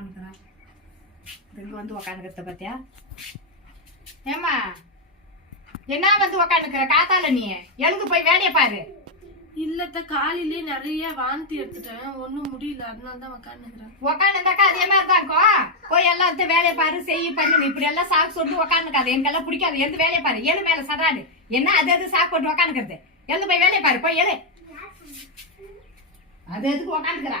உக்காந்துக்கிறேன் இங்க வந்து உக்காந்துக்கிறத பத்தியா? ஏம்மா என்ன வந்து உக்காந்துக்கிற? காத்தால நீ? எழுந்து போய் வேலையை பாரு. இல்லத்த காலையிலே நிறைய வாந்தி எடுத்துட்டேன். ஒண்ணும் முடியல. அதனால தான் உக்காந்துக்கிறேன். உக்காந்துருந்தாக்கா அதே மாதிரி தான் இருக்கும்? போய் வந்து வேலையை பாரு செய்ய பண்ணு. இப்படி எல்லாம் சாக்கு சொல்லிட்டு உக்காந்துக்காது. எனக்கெல்லாம் பிடிக்காது. எழுந்து வேலையை பாரு. எழு மேல சடாடு என்ன அது அது சாக்கு போட்டு உக்காந்துக்கிறது? எழுந்து போய் வேலையை பாரு. போய் எழு. அது எதுக்கு உக்காந்துக்கிறா?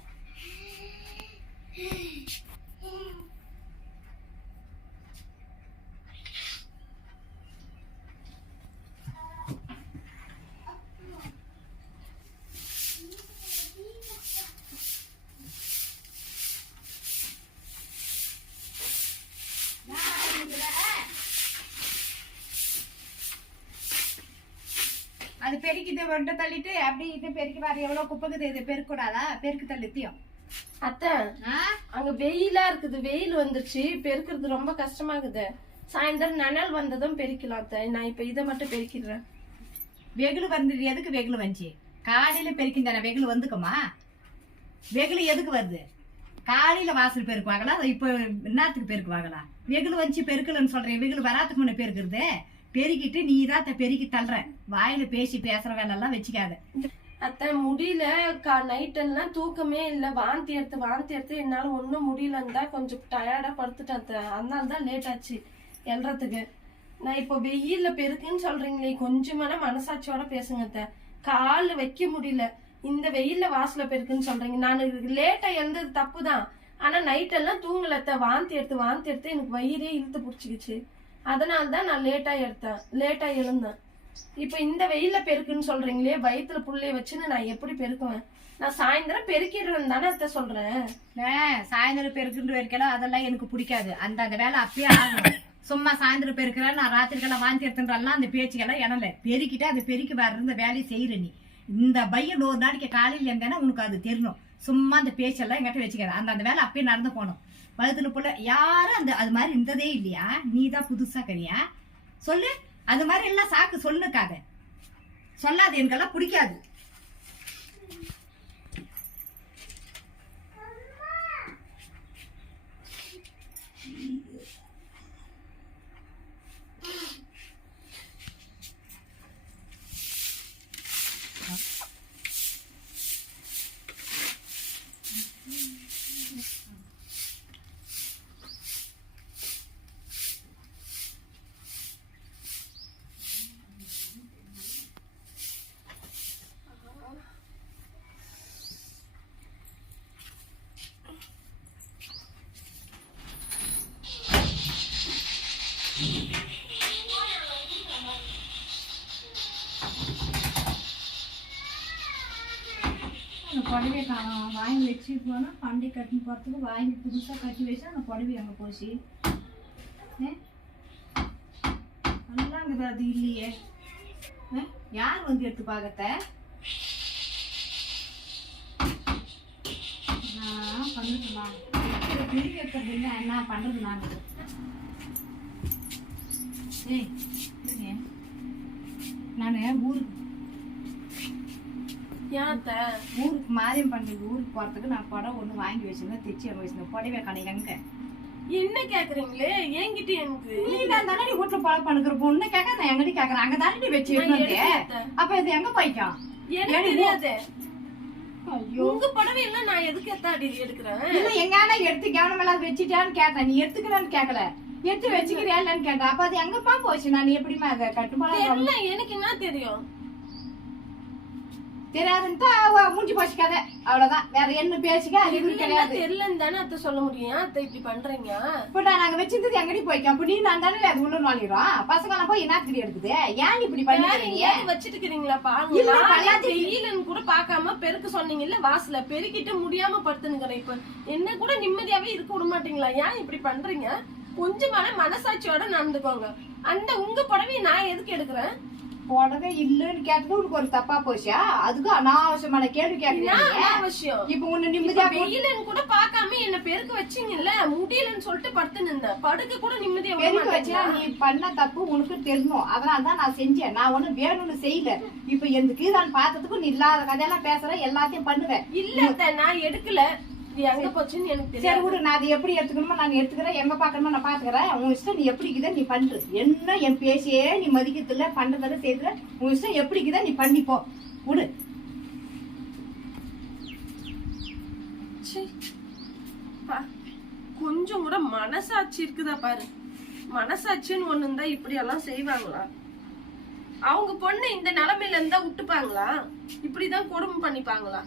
அது பெருக்கிது ஒன்றை தள்ளிட்டு அப்படி இது பெருக்கி பாரு எவ்வளவு குப்பைக்குது இது? பெருக்கூடாதா? பெருக்கு தள்ளித்தியும் அத்தை அங்க வெயிலா இருக்குது வெயில் வந்துருச்சு பெருக்கிறது ரொம்ப கஷ்டமா இருக்குது சாயந்தரம் நிழல் வந்ததும் பெருக்கலாம் அத்தை. நான் இப்ப இதை மட்டும் பெருக்கிடுறேன். வெகுளு வந்து எதுக்கு வெகுளு வந்துச்சு காலையில பெருக்கிந்தானே வெகுளு வந்துக்குமா? வெகுளு எதுக்கு வருது? காலையில வாசல் பெருக்குவாங்களா? இப்போ என்னத்துக்கு பெருக்குவாங்களா? வெகுளு வந்துச்சு பெருக்கலன்னு சொல்றேன். வெகுளு வராத்துக்கு முன்ன பெருக்குறது? பெருக்கிட்டு நீ தான் பெருகி பெருக்கி தள்ளுற. வாயில பேசி பேசுற வேலை வச்சுக்காத. அத்தை முடியல. கா நைட் எல்லாம் தூக்கமே இல்ல. வாந்தி எடுத்து வாந்தி எடுத்து என்னால ஒன்றும் முடியலன்னு தான் கொஞ்சம் டயர்டா படுத்துட்டேன் அத்தை. அதனால தான் லேட் ஆச்சு எல்றதுக்கு. நான் இப்போ வெயிலில் பெருக்குன்னு சொல்றீங்களே கொஞ்சமான மனசாட்சியோட பேசுங்க அத்தை. கால் வைக்க முடியல. இந்த வெயிலில் வாசல பெருக்குன்னு சொல்றீங்க. நான் லேட்டா எழுந்தது தப்பு தான் ஆனா நைட் எல்லாம் அத்தை. வாந்தி எடுத்து வாந்தி எடுத்து எனக்கு வயிறே இழுத்து பிடிச்சிக்கிச்சு. அதனால தான் நான் லேட்டாக எடுத்தேன். லேட்டாக எழுந்தேன். இப்போ இந்த வெயிலில் பெருக்குன்னு சொல்கிறீங்களே வயிற்றுல புள்ளைய வச்சுன்னு நான் எப்படி பெருக்குவேன்? நான் சாயந்தரம் பெருக்கிடுவேன் தானே அத்தை சொல்கிறேன் ஏ, சாயந்தரம் பெருக்குன்ற வரைக்கும் அதெல்லாம் எனக்கு பிடிக்காது. அந்த அந்த வேலை அப்பயே ஆகும். சும்மா சாயந்தரம் பெருக்கிறேன் நான் ராத்திரிக்கெல்லாம் வாந்தி எடுத்துன்றலாம் அந்த பேச்சுக்கெல்லாம் இடம்ல பெருக்கிட்டு அதை பெருக்கி வர்ற இந்த வேலையை செய்கிற நீ. இந்த பையன் ஒரு நாளைக்கு காலையில் இருந்தேன்னா உனக்கு அது தெரியணும். சும்மா அந்த பேச்செல்லாம் எங்கிட்ட வச்சுக்காது. அந்த அந்த வேலை அப்பயே நடந்து போகணும். வயதுல போல யாரும் அந்த அது மாதிரி இருந்ததே இல்லையா? நீ தான் புதுசா கரியா சொல்லு. அது மாதிரி எல்லாம் சாக்கு சொல்லுக்காத சொல்லாது எனக்கெல்லாம் பிடிக்காது அந்த புடவைய காணோம் வாங்கி வச்சு போனால் பண்டை கட்டின்னு போகிறதுக்கு வாங்கி புதுசாக கட்டி வச்சா அந்த புடவை அங்கே போச்சு. ஏ? நல்லாங்குது அது இல்லையே. யார் வந்து எடுத்து பார்க்கத்த நான் பண்ணுறது நான். இல்லை என்ன பண்ணுறது நான்? ஏய் நான் ஊருக்கு ஊருக்கு மாரியம் பண்டிகை ஊருக்கு போறதுக்கு நான் படம் ஒண்ணு வாங்கி வச்சிருந்தேன் தைச்சி வச்சிருந்தேன் புடவை கடை எங்க என்ன கேக்குறீங்களே? என்கிட்ட எனக்கு. நீ தான் தானே நீ வீட்டுல பழம் பண்ணுக்கிற பொண்ணு? கேட்க நான் எங்கடி கேக்குறேன். அங்க தானே நீ வச்சு நான். அப்ப இது எங்க போய்க்கும் எனக்கு தெரியாது. உங்க புடவை எல்லாம் நான் எதுக்கு எத்தாடி எடுக்கிறேன்? இல்ல எங்கான எடுத்து கவனம் எல்லாம் வச்சுட்டான்னு கேட்டேன். நீ எடுத்துக்கிறேன்னு கேட்கல எடுத்து வச்சுக்கிறியா இல்லன்னு கேட்டேன். அப்ப அது எங்கப்பா போச்சு? நான் எப்படிமா அதை தெரியல எனக்கு என்ன தெரியும்? தெரியாதுன்ட்டு அவ மூஞ்சி போச்சு கதை அவ்வளவுதான். வேற என்ன பேச்சுக்க அறிவு கிடையாது தெரியலன்னு தானே அத்தை சொல்ல முடியும். அத்தை இப்படி பண்றீங்க? இப்ப நான் நாங்க வச்சிருந்தது எங்கடி போய்க்கோம். அப்ப நீ நான் தானே அது உள்ள நுழையிறோம். பசங்க எல்லாம் போய் என்னத்துக்கு எடுக்குது? ஏன் இப்படி எங்கேயாவது வச்சிட்டு இருக்கிறீங்களா பல்லாத்தி- வெயிலன்னு கூட பார்க்காம பெருக்கு சொன்னீங்கல்ல வாசல. பெருக்கிட்டு முடியாம படுத்துனுக்கிறேன் இப்ப. என்ன கூட நிம்மதியாவே இருக்க விட மாட்டீங்களா? ஏன் இப்படி பண்றீங்க? கொஞ்சமான மனசாட்சியோட நடந்துக்கோங்க. அந்த உங்க புடவையை நான் எதுக்கு எடுக்கிறேன்? புடவை இல்லன்னு கேட்டது உனக்கு ஒரு தப்பா போச்சா? அதுக்கு அனாவசியமான கேள்வி அவசியம் இப்ப உன்னை நிம்மதியா வெயிலுன்னு கூட பார்க்காம என்ன பெருக்க வச்சீங்கல்ல? முடியலன்னு சொல்லிட்டு படுத்து நின்றேன் படுக்க கூட நிம்மதியா பெருக்க வச்சா? நீ பண்ண தப்பு உனக்கு தெரியும். அதனால தான் நான் செஞ்சேன். நான் ஒண்ணும் வேணும்னு செய்யல. இப்ப எந்த கீதான் பார்த்ததுக்கு நீ இல்லாத கதையெல்லாம் பேசுற எல்லாத்தையும் பண்ணுவேன் இல்ல நான் எடுக்கல. இது எங்க போச்சுன்னு எனக்கு சரி தெரியாது. விடு நான் அதை எப்படி எடுத்துக்கணுமோ நான் எடுத்துக்கிறேன். எங்க பாக்கணுமோ நான் பாத்துக்கிறேன் உன் இஷ்டம் நீ எப்படி இருக்குதோ நீ பண்று. என்ன என் பேசியே நீ மதிக்கிறதில்ல பண்றதில்ல செய்யறதுல உன் இஷ்டம் எப்படி இருக்குதோ நீ பண்ணிப்போ. விடு. ச்சீ. பா, கொஞ்சம் கூட மனசாட்சி இருக்குதா பாரு. மனசாட்சின்னு ஒண்ணு இருந்தா இப்படி எல்லாம் செய்வாங்களா? அவங்க பொண்ணு இந்த நிலைமையில இருந்தா விட்டுப்பாங்களா? இப்படிதான் கொடுமை பண்ணிப்பாங்களா?